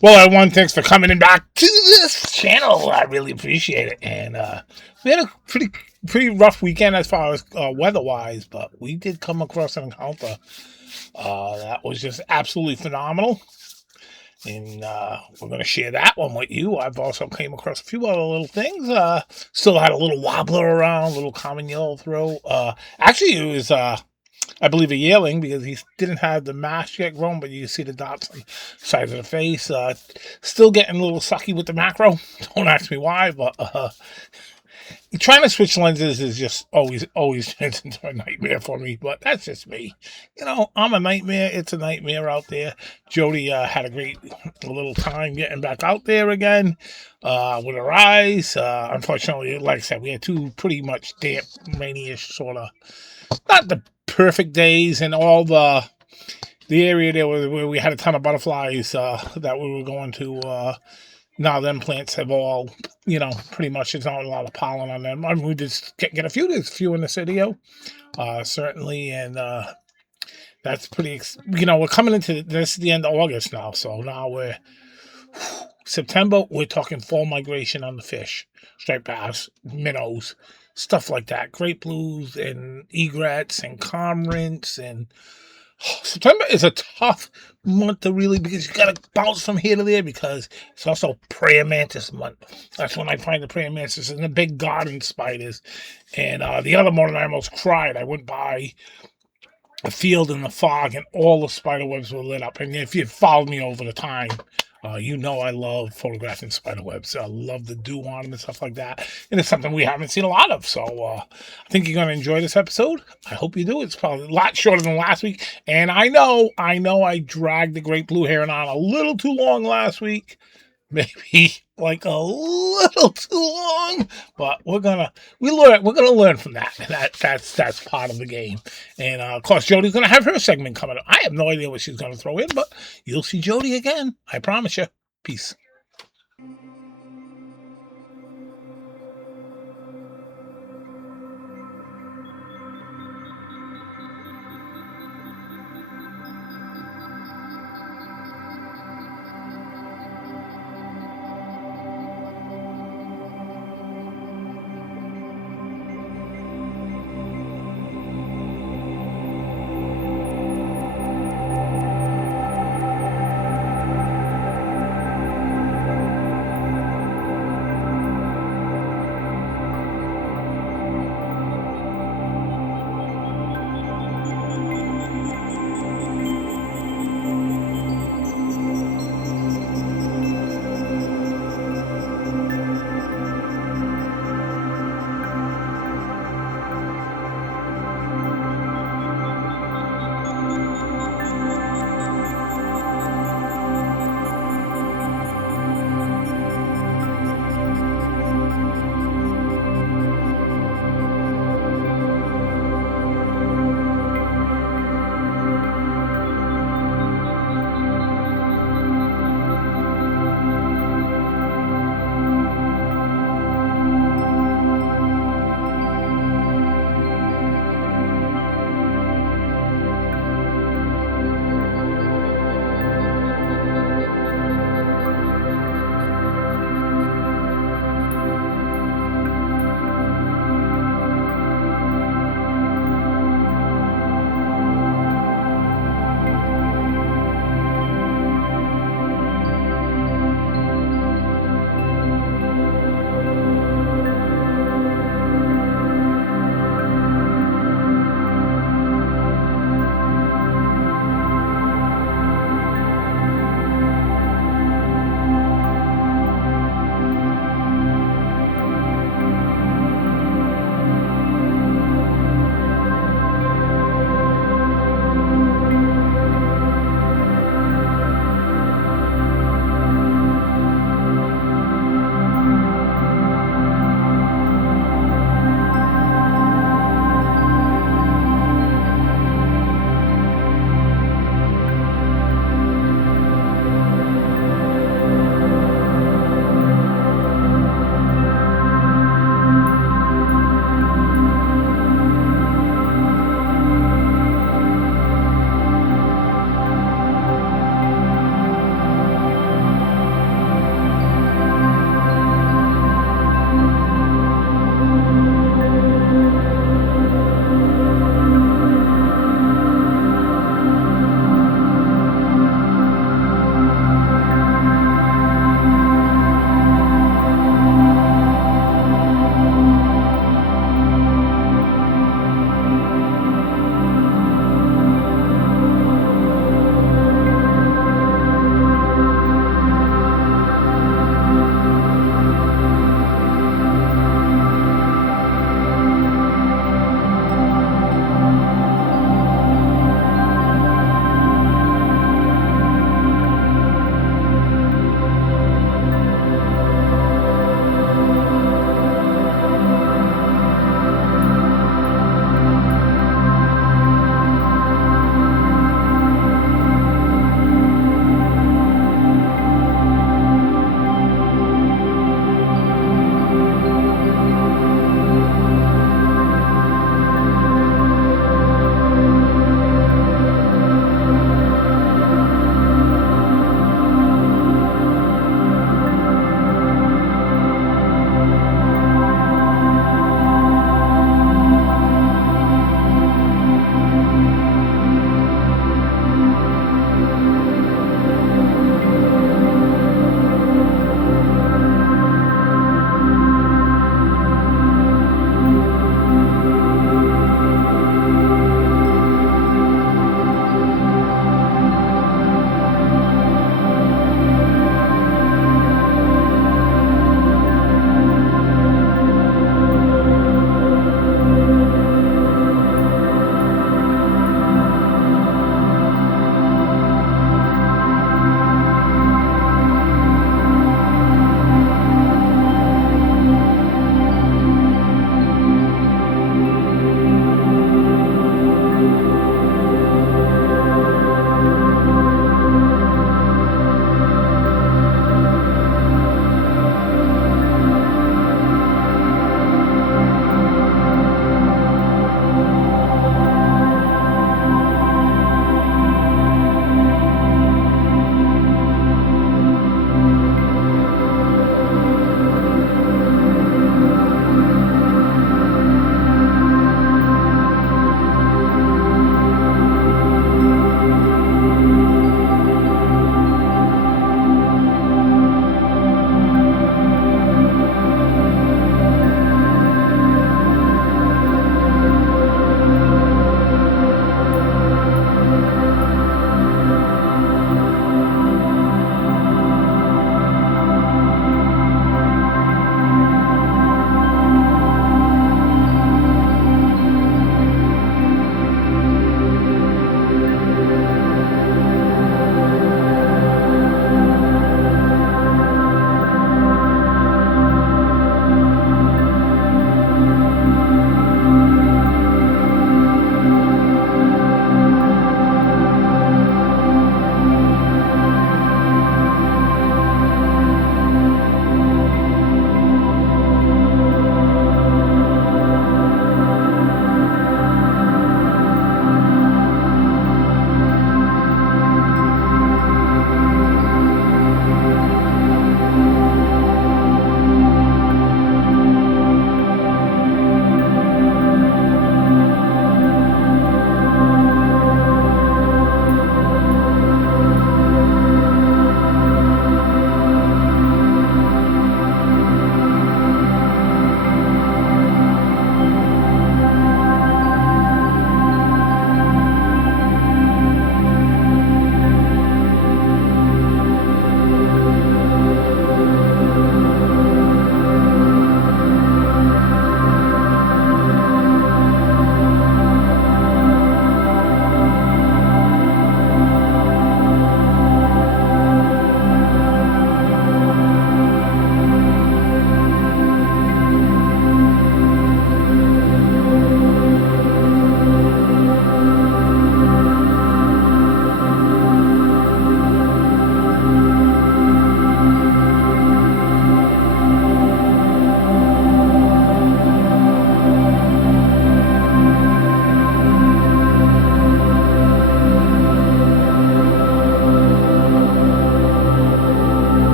Well, everyone, thanks for coming in back to this channel. I really appreciate it. And we had a pretty rough weekend as far as weather-wise, but we did come across an encounter that was just absolutely phenomenal. And we're going to share that one with you. I've also came across a few other little things. Still had a little wobbler around, a little common yellow throat. Actually, it was I believe a yearling because he didn't have the mask yet grown, but you see the dots on the sides of the face. Still getting a little sucky with the macro. Don't ask me why, but trying to switch lenses is just always turns into a nightmare for me. But that's just me. You know, I'm a nightmare. It's a nightmare out there. Jody had a great little time getting back out there again with her eyes. Unfortunately, like I said, we had two pretty much damp, rainy-ish sort of, not the perfect days, and all the area there where we had a ton of butterflies that we were going to. Now them plants have all, pretty much there's not a lot of pollen on them. I mean, we just get a few. There's a few in the city, certainly, and that's pretty. We're coming into this the end of August now, so now we're September. We're talking fall migration on the fish, striped bass, minnows, stuff like that. Great blues and egrets and cormorants and September is a tough month to really, because you gotta bounce from here to there, because it's also prayer mantis month. That's when I find the prayer mantis and the big garden spiders. And the other morning I almost cried. I went by a field in the fog and all the spider webs were lit up. And if you followed me over the time, I love photographing spider webs. I love the dew on them and stuff like that. And it's something we haven't seen a lot of. So I think you're going to enjoy this episode. I hope you do. It's probably a lot shorter than last week. And I know I dragged the great blue heron on a little too long last week. Maybe like a little too long, but we're gonna learn from that. That's part of the game. And of course, Jody's gonna have her segment coming up. I have no idea what she's gonna throw in, but you'll see Jody again. I promise you. Peace.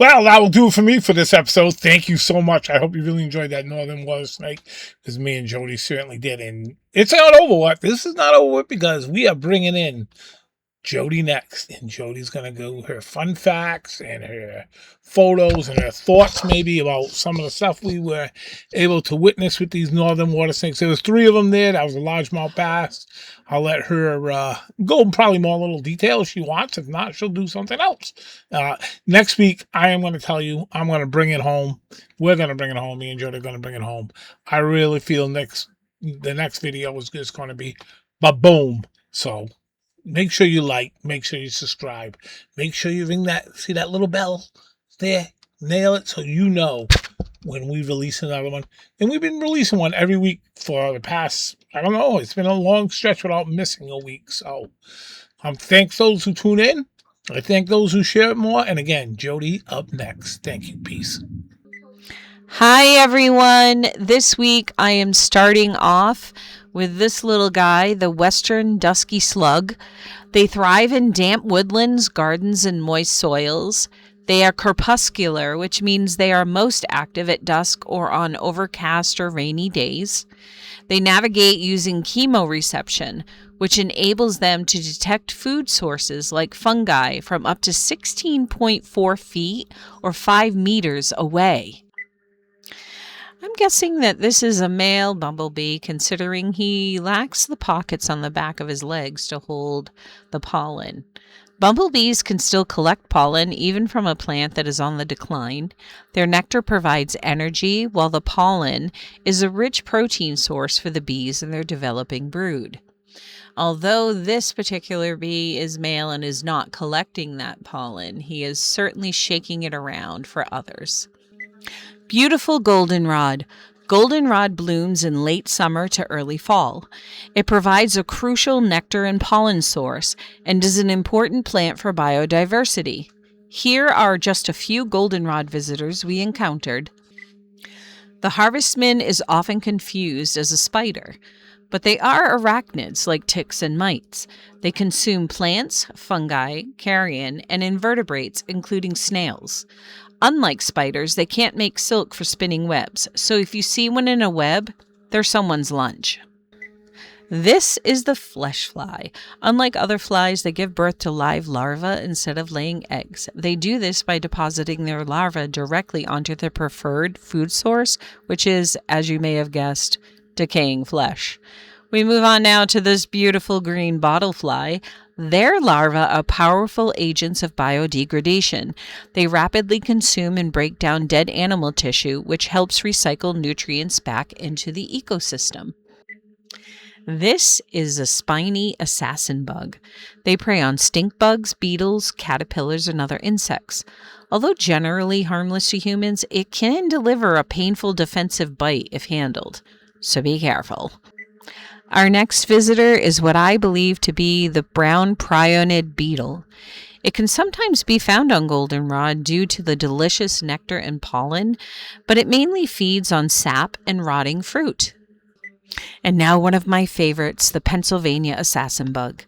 Well, that will do it for me for this episode. Thank you so much. I hope you really enjoyed that northern water snake, because me and Jody certainly did. And it's not over with. This is not over with, because we are bringing in Jody next, and Jody's gonna go her fun facts and her photos and her thoughts maybe about some of the stuff we were able to witness with these northern water snakes. There was 3 of them there. That was a largemouth bass. I'll let her go in probably more little detail if she wants. If not, she'll do something else. Next week, I am going to tell you, I'm going to bring it home. We're going to bring it home. Me and Jody are going to bring it home. I really feel the next video is just going to be ba-boom. So make sure you like, make sure you subscribe, make sure you see that little bell there, nail it so you know when we release another one. And we've been releasing one every week for the past, I don't know, it's been a long stretch without missing a week. So thank those who tune in. I thank those who share it more. And again, Jody up next. Thank you. Peace. Hi, everyone. This week I am starting off with this little guy, the western dusky slug. They thrive in damp woodlands, gardens, and moist soils. They are crepuscular, which means they are most active at dusk or on overcast or rainy days. They navigate using chemoreception, which enables them to detect food sources like fungi from up to 16.4 feet or 5 meters away. I'm guessing that this is a male bumblebee, considering he lacks the pockets on the back of his legs to hold the pollen. Bumblebees can still collect pollen even from a plant that is on the decline. Their nectar provides energy, while the pollen is a rich protein source for the bees and their developing brood. Although this particular bee is male and is not collecting that pollen, he is certainly shaking it around for others. Beautiful goldenrod. Goldenrod blooms in late summer to early fall. It provides a crucial nectar and pollen source and is an important plant for biodiversity. Here are just a few goldenrod visitors we encountered. The harvestman is often confused as a spider, but they are arachnids like ticks and mites. They consume plants, fungi, carrion, and invertebrates, including snails. Unlike spiders, they can't make silk for spinning webs, so if you see one in a web, they're someone's lunch. This is the flesh fly. Unlike other flies, they give birth to live larvae instead of laying eggs. They do this by depositing their larvae directly onto their preferred food source, which is, as you may have guessed, decaying flesh. We move on now to this beautiful green bottlefly. Their larvae are powerful agents of biodegradation. They rapidly consume and break down dead animal tissue, which helps recycle nutrients back into the ecosystem. This is a spiny assassin bug. They prey on stink bugs, beetles, caterpillars, and other insects. Although generally harmless to humans, it can deliver a painful defensive bite if handled. So be careful. Our next visitor is what I believe to be the brown prionid beetle. It can sometimes be found on goldenrod due to the delicious nectar and pollen, but it mainly feeds on sap and rotting fruit. And now one of my favorites, the Pennsylvania assassin bug.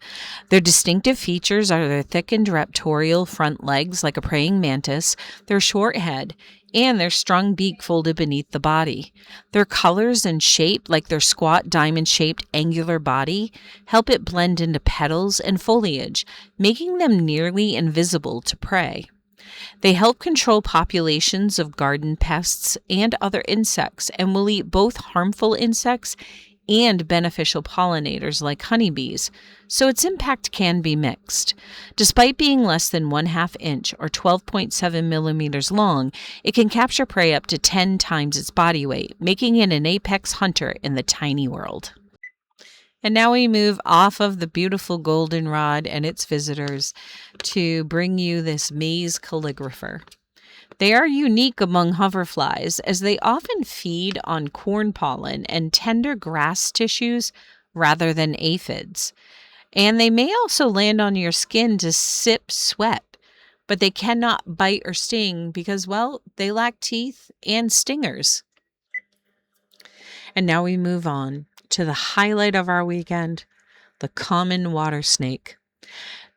Their distinctive features are their thickened raptorial front legs like a praying mantis, their short head, and their strong beak folded beneath the body. Their colors and shape, like their squat diamond-shaped angular body, help it blend into petals and foliage, making them nearly invisible to prey. They help control populations of garden pests and other insects and will eat both harmful insects and beneficial pollinators like honeybees, so its impact can be mixed. Despite being less than 1/2 inch or 12.7 millimeters long, it can capture prey up to 10 times its body weight, making it an apex hunter in the tiny world. And now we move off of the beautiful goldenrod and its visitors to bring you this maze calligrapher. They are unique among hoverflies as they often feed on corn pollen and tender grass tissues rather than aphids. And they may also land on your skin to sip sweat, but they cannot bite or sting because, well, they lack teeth and stingers. And now we move on to the highlight of our weekend, the common water snake.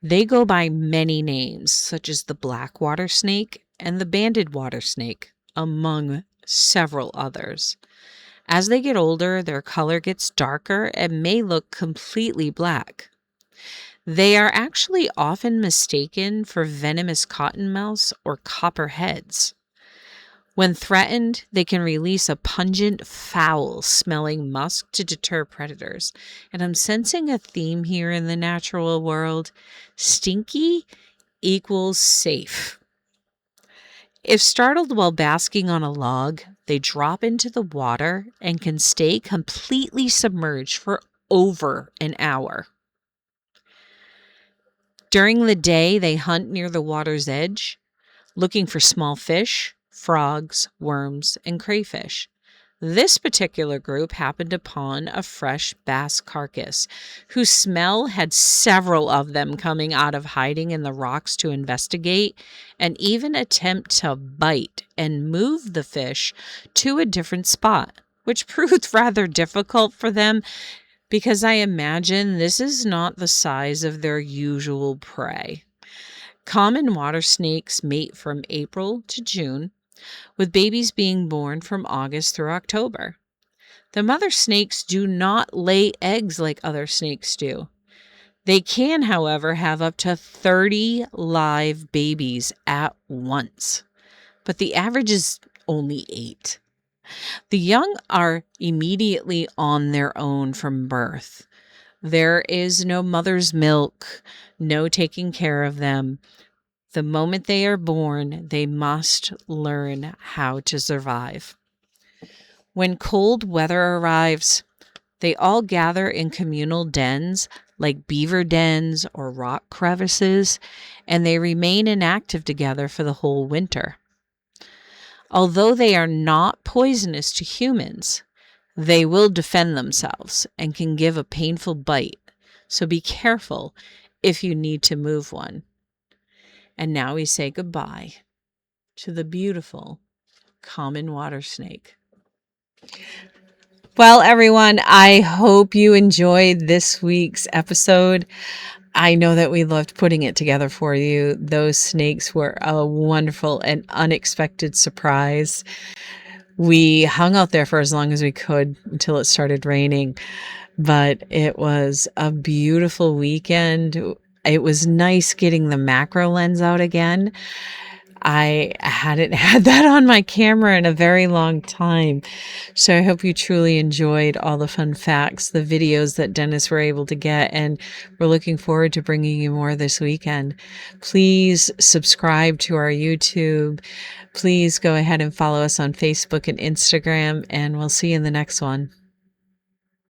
They go by many names, such as the black water snake, and the banded water snake, among several others. As they get older, their color gets darker and may look completely black. They are actually often mistaken for venomous cottonmouths or copperheads. When threatened, they can release a pungent, foul-smelling musk to deter predators. And I'm sensing a theme here in the natural world. Stinky equals safe. If startled while basking on a log, they drop into the water and can stay completely submerged for over an hour. During the day, they hunt near the water's edge, looking for small fish, frogs, worms, and crayfish. This particular group happened upon a fresh bass carcass, whose smell had several of them coming out of hiding in the rocks to investigate and even attempt to bite and move the fish to a different spot, which proved rather difficult for them because I imagine this is not the size of their usual prey. Common water snakes mate from April to June, with babies being born from August through October. The mother snakes do not lay eggs like other snakes do. They can, however, have up to 30 live babies at once, but the average is only 8. The young are immediately on their own from birth. There is no mother's milk, no taking care of them. The moment they are born, they must learn how to survive. When cold weather arrives, they all gather in communal dens like beaver dens or rock crevices, and they remain inactive together for the whole winter. Although they are not poisonous to humans, they will defend themselves and can give a painful bite, so be careful if you need to move one. And now we say goodbye to the beautiful common water snake. Well, everyone, I hope you enjoyed this week's episode. I know that we loved putting it together for you. Those snakes were a wonderful and unexpected surprise. We hung out there for as long as we could until it started raining, but it was a beautiful weekend. It was nice getting the macro lens out again. I hadn't had that on my camera in a very long time. So I hope you truly enjoyed all the fun facts, the videos that Dennis were able to get, and we're looking forward to bringing you more this weekend. Please subscribe to our YouTube. Please go ahead and follow us on Facebook and Instagram, and we'll see you in the next one.